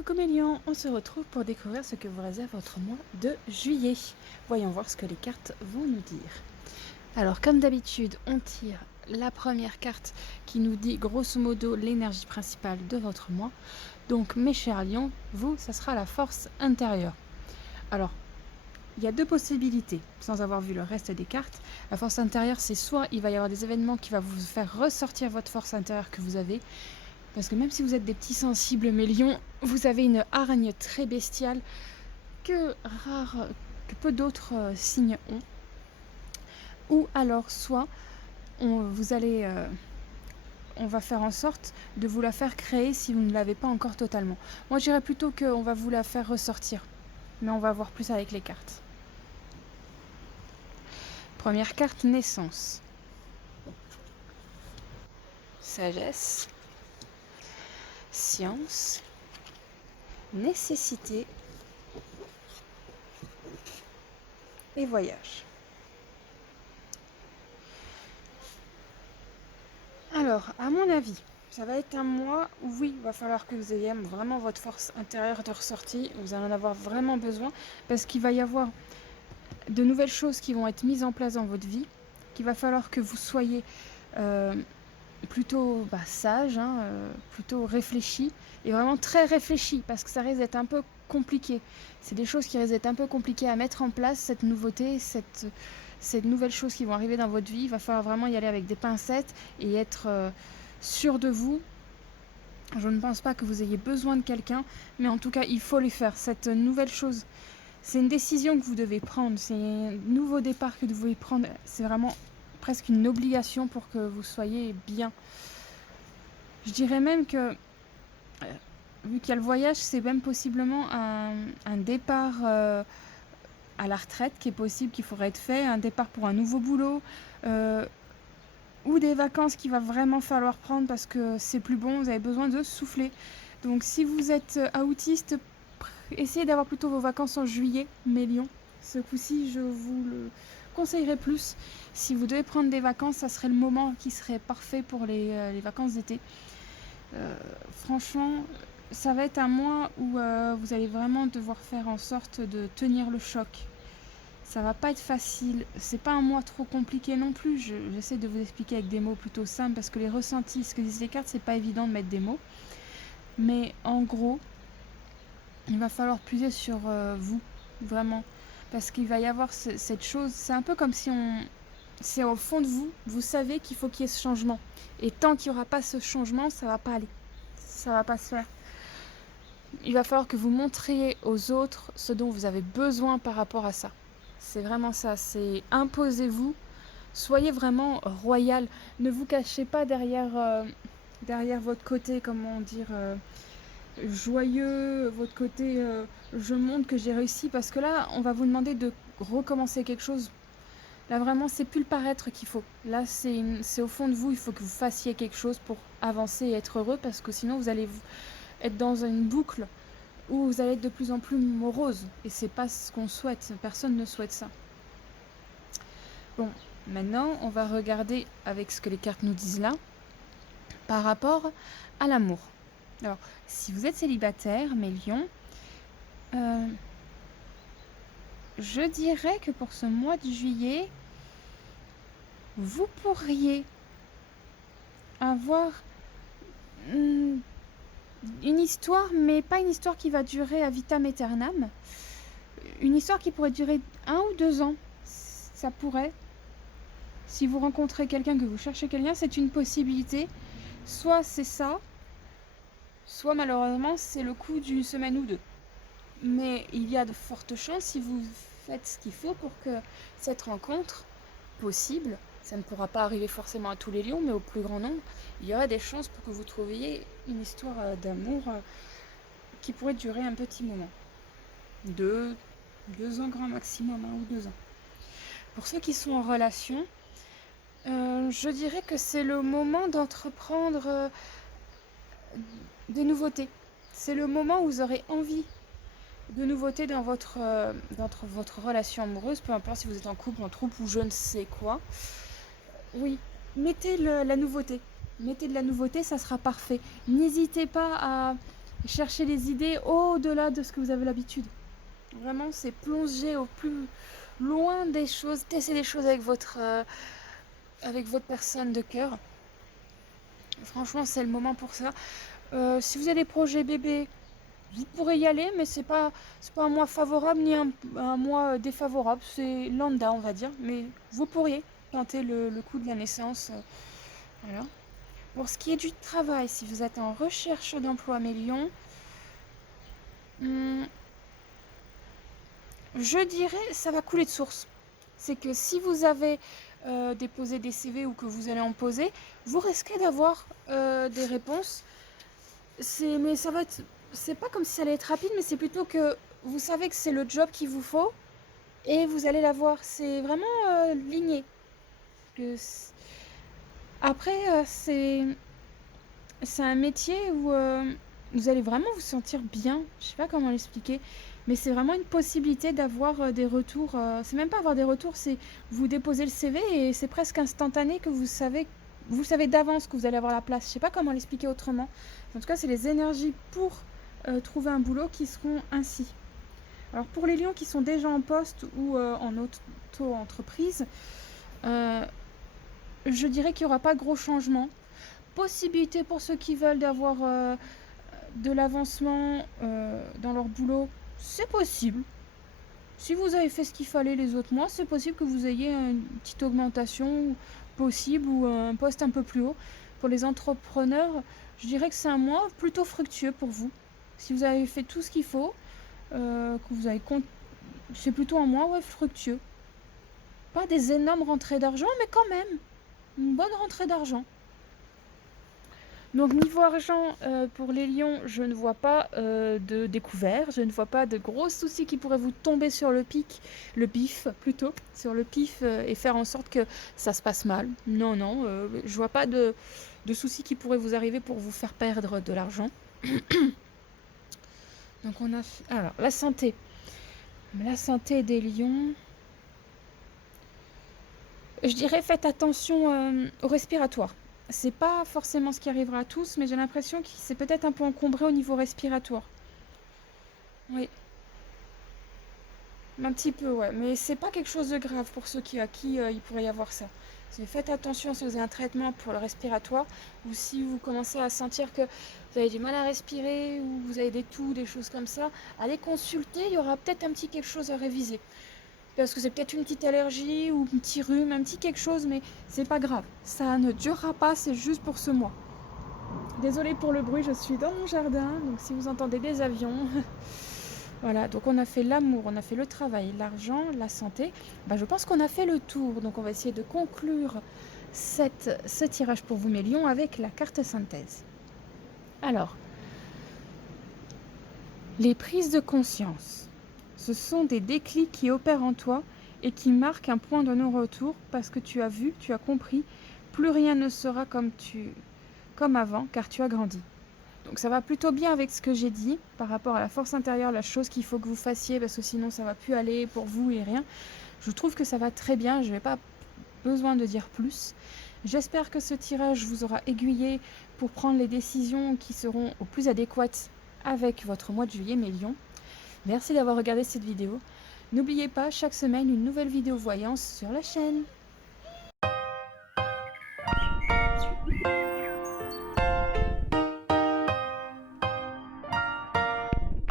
Coucou mes lions, on se retrouve pour découvrir ce que vous réserve votre mois de juillet. Voyons voir ce que les cartes vont nous dire. Alors comme d'habitude, on tire la première carte qui nous dit grosso modo l'énergie principale de votre mois. Donc mes chers lions, vous, ça sera la force intérieure. Alors, il y a deux possibilités, sans avoir vu le reste des cartes. La force intérieure, c'est soit il va y avoir des événements qui vont vous faire ressortir votre force intérieure que vous avez, parce que même si vous êtes des petits sensibles mes lions, vous avez une hargne très bestiale que peu d'autres signes ont. Ou alors soit on va faire en sorte de vous la faire créer si vous ne l'avez pas encore totalement. Moi je dirais plutôt qu'on va vous la faire ressortir, mais on va voir plus avec les cartes. Première carte, naissance. Sagesse. Science. Nécessité. Et voyage. Alors, à mon avis, ça va être un mois où oui, il va falloir que vous ayez vraiment votre force intérieure de ressortie. Vous allez en avoir vraiment besoin parce qu'il va y avoir de nouvelles choses qui vont être mises en place dans votre vie, qu'il va falloir que vous soyez plutôt sage, plutôt réfléchi, et vraiment très réfléchi, parce que ça risque d'être un peu compliqué. C'est des choses qui risquent d'être un peu compliquées à mettre en place, cette nouveauté, cette nouvelle chose qui vont arriver dans votre vie. Il va falloir vraiment y aller avec des pincettes et être sûr de vous. Je ne pense pas que vous ayez besoin de quelqu'un, mais en tout cas, il faut les faire. Cette nouvelle chose, c'est une décision que vous devez prendre, c'est un nouveau départ que vous devez prendre. C'est vraiment presque une obligation pour que vous soyez bien. Je dirais même que, vu qu'il y a le voyage, c'est même possiblement un départ à la retraite qui est possible, qu'il faudrait être fait, un départ pour un nouveau boulot, ou des vacances qu'il va vraiment falloir prendre parce que c'est plus bon, vous avez besoin de souffler. Donc si vous êtes autiste, essayez d'avoir plutôt vos vacances en juillet, mes lions. Ce coup-ci, je vous le conseillerais plus. Si vous devez prendre des vacances, ça serait le moment qui serait parfait pour les vacances d'été. Franchement, ça va être un mois où vous allez vraiment devoir faire en sorte de tenir le choc. Ça va pas être facile, c'est pas un mois trop compliqué non plus, j'essaie de vous expliquer avec des mots plutôt simples parce que les ressentis, ce que disent les cartes, c'est pas évident de mettre des mots. Mais en gros, il va falloir puiser sur vous, vraiment. Parce qu'il va y avoir cette chose, c'est un peu comme si c'est au fond de vous, vous savez qu'il faut qu'il y ait ce changement. Et tant qu'il n'y aura pas ce changement, ça va pas aller. Ça va pas se faire. Il va falloir que vous montriez aux autres ce dont vous avez besoin par rapport à ça. C'est vraiment ça, c'est imposez-vous, soyez vraiment royal. Ne vous cachez pas derrière votre côté, comment dire, joyeux, votre côté je montre que j'ai réussi, parce que là, on va vous demander de recommencer quelque chose. Là, vraiment, c'est plus le paraître qu'il faut. Là, c'est au fond de vous, il faut que vous fassiez quelque chose pour avancer et être heureux, parce que sinon, vous allez être dans une boucle où vous allez être de plus en plus morose. Et c'est pas ce qu'on souhaite. Personne ne souhaite ça. Bon, maintenant, on va regarder avec ce que les cartes nous disent là, par rapport à l'amour. Alors, si vous êtes célibataire, mes lions, je dirais que pour ce mois de juillet, vous pourriez avoir une histoire, mais pas une histoire qui va durer à vitam aeternam. Une histoire qui pourrait durer 1 ou 2 ans. Ça pourrait. Si vous rencontrez quelqu'un, que vous cherchez quelqu'un, c'est une possibilité. Soit c'est ça, soit malheureusement c'est le coup d'une semaine ou deux. Mais il y a de fortes chances, si vous faites ce qu'il faut pour que cette rencontre possible, ça ne pourra pas arriver forcément à tous les lions, mais au plus grand nombre, il y aura des chances pour que vous trouviez une histoire d'amour qui pourrait durer un petit moment. 2 ans grand maximum, 1 ou 2 ans. Pour ceux qui sont en relation, je dirais que c'est le moment d'entreprendre des nouveautés. C'est le moment où vous aurez envie de nouveautés dans votre relation amoureuse, peu importe si vous êtes en couple, en troupe ou je ne sais quoi. Oui, mettez la nouveauté. Mettez de la nouveauté, ça sera parfait. N'hésitez pas et chercher les idées au-delà de ce que vous avez l'habitude. Vraiment, c'est plonger au plus loin des choses, tester des choses avec votre personne de cœur. Franchement, c'est le moment pour ça. Si vous avez des projets bébés, vous pourrez y aller, mais c'est pas un mois favorable ni un mois défavorable. C'est lambda, on va dire. Mais vous pourriez tenter le coup de la naissance. Voilà. Pour ce qui est du travail, si vous êtes en recherche d'emploi, mes lions, je dirais ça va couler de source. C'est que si vous avez déposé des CV ou que vous allez en poser, vous risquez d'avoir des réponses. Mais ça va être, c'est pas comme si ça allait être rapide, mais c'est plutôt que vous savez que c'est le job qu'il vous faut et vous allez l'avoir. C'est vraiment ligné. Après, c'est un métier où vous allez vraiment vous sentir bien. Je sais pas comment l'expliquer, mais c'est vraiment une possibilité d'avoir des retours. C'est même pas avoir des retours, c'est vous déposez le CV et c'est presque instantané que vous savez d'avance que vous allez avoir la place. Je sais pas comment l'expliquer autrement. En tout cas, c'est les énergies pour trouver un boulot qui seront ainsi. Alors pour les lions qui sont déjà en poste ou en auto-entreprise, je dirais qu'il n'y aura pas de gros changements. Possibilité pour ceux qui veulent d'avoir de l'avancement dans leur boulot, c'est possible. Si vous avez fait ce qu'il fallait les autres mois, c'est possible que vous ayez une petite augmentation possible ou un poste un peu plus haut. Pour les entrepreneurs, je dirais que c'est un mois plutôt fructueux pour vous. Si vous avez fait tout ce qu'il faut, c'est plutôt un mois fructueux. Pas des énormes rentrées d'argent, mais quand même une bonne rentrée d'argent. Donc niveau argent, pour les lions, je ne vois pas de découvert, je ne vois pas de gros soucis qui pourraient vous tomber sur le pif plutôt, sur le pif et faire en sorte que ça se passe mal. Non, je vois pas de soucis qui pourraient vous arriver pour vous faire perdre de l'argent. Donc on a... Alors, la santé. La santé des lions... Je dirais faites attention au respiratoire. C'est pas forcément ce qui arrivera à tous, mais j'ai l'impression que c'est peut-être un peu encombré au niveau respiratoire. Oui, un petit peu, ouais. Mais c'est pas quelque chose de grave pour ceux à qui il pourrait y avoir ça. Faites attention si vous avez un traitement pour le respiratoire ou si vous commencez à sentir que vous avez du mal à respirer ou vous avez des toux, des choses comme ça. Allez consulter, il y aura peut-être un petit quelque chose à réviser. Parce que c'est peut-être une petite allergie ou un petit rhume, un petit quelque chose, mais c'est pas grave. Ça ne durera pas, c'est juste pour ce mois. Désolée pour le bruit, je suis dans mon jardin, donc si vous entendez des avions... Voilà, donc on a fait l'amour, on a fait le travail, l'argent, la santé. Je pense qu'on a fait le tour, donc on va essayer de conclure ce tirage pour vous, mes lions, avec la carte synthèse. Alors, les prises de conscience. Ce sont des déclics qui opèrent en toi et qui marquent un point de non-retour parce que tu as vu, tu as compris, plus rien ne sera comme avant car tu as grandi. Donc ça va plutôt bien avec ce que j'ai dit par rapport à la force intérieure, la chose qu'il faut que vous fassiez parce que sinon ça va plus aller pour vous et rien. Je trouve que ça va très bien, je n'ai pas besoin de dire plus. J'espère que ce tirage vous aura aiguillé pour prendre les décisions qui seront au plus adéquates avec votre mois de juillet, mes lions. Merci d'avoir regardé cette vidéo. N'oubliez pas, chaque semaine, une nouvelle vidéo voyance sur la chaîne.